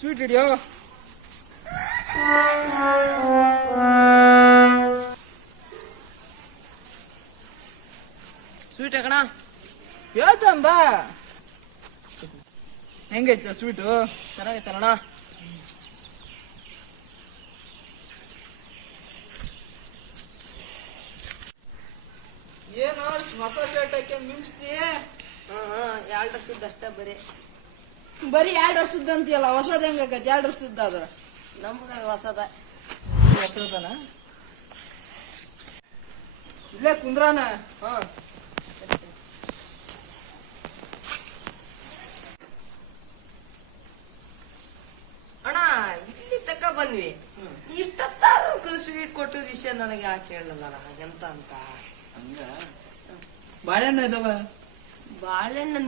Sweet ಹಿಡಿಯೋ. Sweet ಕಣ ಹೇಳ್ತಂಬ. ಹೆಂಗೈತ sweet? ಚೆನ್ನಾಗೈತಲ್ಲ ಏನು ಹೊಸ ಶರ್ಟ್ ಹಾಕಿ ಮಿಂಚ್ತಿ? 2 ವರ್ಷದ ಅಷ್ಟ ಬರೀ 2 ವರ್ಷದ ಅಂತೀಯಲ್ಲ, ಹೊಸದ ಹೆಂಗಾಗತ್ತೆ? 2 ವರ್ಷದ ಅದ ನಮ್ಗ ಹೊಸದ ಹೊಸದನ ಇಲ್ಲೇ ಕುಂದ್ರಾನ. ಅಣ್ಣ ಇಲ್ಲಿ ತಕ್ಕ ಬಂದ್ವಿ, ಇಷ್ಟೊತ್ತಾರು ಸ್ವೀಟ್ ಕೊಟ್ಟಿದ ವಿಷಯ ನನಗೆ ಯಾಕೆ ಹೇಳಲ್ಲ ಎಂತ ಅಂತ. ಬಾಳೆಹಣ್ಣು ಇದಾವ? ಬಾಳೆಹಣ್ಣು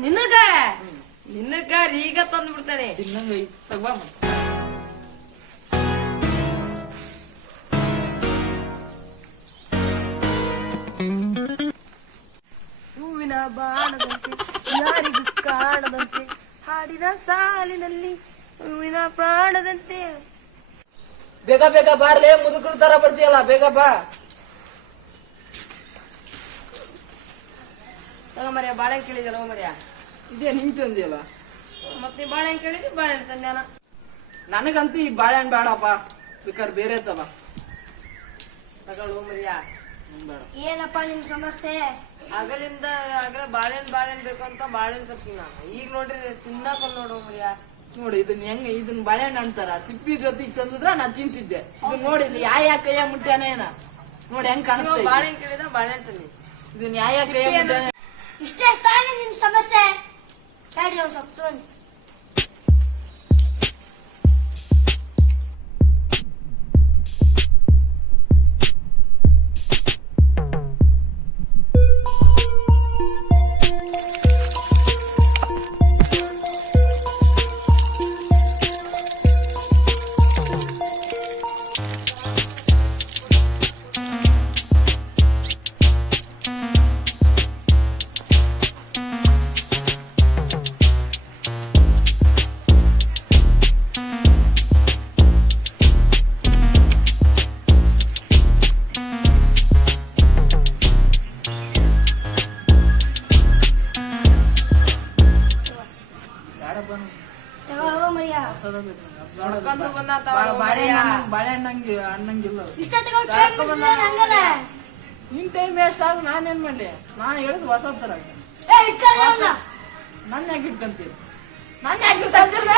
ನಿನಗ ಈಗ ತಂದು ಬಿಡ್ತಾನೆ. ಹೂವಿನ ಬಾಣದಂತೆ ಯಾರಿಗೂ ಕಾಣದಂತೆ ಹಾಡಿದ ಸಾಲಿನಲ್ಲಿ ಹೂವಿನ ಪ್ರಾಣದಂತೆ. ಬೇಗ ಬೇಗ ಬಾರ್ಲೆ, ಮುದುಕರು ತರ ಬರ್ತೀಯಲ್ಲ, ಬೇಗ ಬಾ. ಮರ್ಯ ಬಾಳೆಹಣ್ಣು ಕೇಳಿದಲ್ಲ ಮರ್ಯ, ಇದೇ ನಿಂಗೆ ತಂದಿಯಲ್ಲ. ಮತ್ ನೀ ಬಾಳೆಹಣ್ಣು ಕೇಳಿದ್ರಿ, ಬಾಳೆಹಣ್ಣು ತಂದ್ಯಾನ. ನನಗಂತೂ ಈ ಬಾಳೆಹಣ್ಣು ಬೇಡಪ್ಪ, ಬೇಕಾದ್ರೆ ಬೇರೆ ತವ ತಗೊಳ್ಳು ಮರ್ಯ. ಬೇಡ. ಏನಪ್ಪ ನಿಮ್ ಸಮಸ್ಯೆ? ಆಗಲಿಂದ ಬಾಳೆಹಣ್ಣು ಬೇಕು ಅಂತ ಬಾಳೆಹಣ್ಣು ತರ್ತೀನಿ ನಾನು. ಈಗ ನೋಡ್ರಿ ತಿನ್ನಾಕೊಂಡ್ ನೋಡು ಮರ್ಯ. ನೋಡಿ ಇದನ್ನ ಬಾಳೆಹಣ್ಣು ಅಂತಾರ, ಸಿಪ್ಪಿ ಜೊತೆಗೆ ತಂದಿದ್ರ ನಾ ತಿಂತಿದ್ದೆ. ಇದು ನೋಡಿ ಯಾವ ಕೈಯ ಮುಟ್ಟ್ಯಾನ ಏನ ನೋಡಿ ಹೆಂಗ್ ಕಾಣಿಸ್ತಾ. ಬಾಳೆಹಣ್ಣು ಕೇಳಿದ ಬಾಳೆಹಣ್ಣು ತಂದಿ. ಇದನ್ನ ಯಾವ ಕೈಯ ಮುಟ್ಟ್ಯಾನ? ಇಷ್ಟೇ ತಾನೇ ನಿಮ್ ಸಮಸ್ಯೆ? ಹೇಳ್ರಿ ಒಂದ್ ಸ್ವಲ್ಪ ತಗೊಂಡು. ಬಾಳೆಹಣ್ಣು ಅನ್ನಂಗಿಲ್ಲ. ಇಷ್ಟ ಹಂಗದ ನಿನ್ ಟೈಮ್ ವೇಸ್ಟ್ ಆಗ ನಾನೇನ್ ಮಾಡ್ಲಿ? ನಾನು ಹೇಳಿದ್ ಹೊಸ ತರ. ಇಟ್ಕೊಳ್ಳ ನನ್ನ ಯಾಕೆ ಇಟ್ಕೊಂತೀನಿ? ನಾನು ಯಾಕೆ ಇಟ್ಕೊಂತೀನಿ?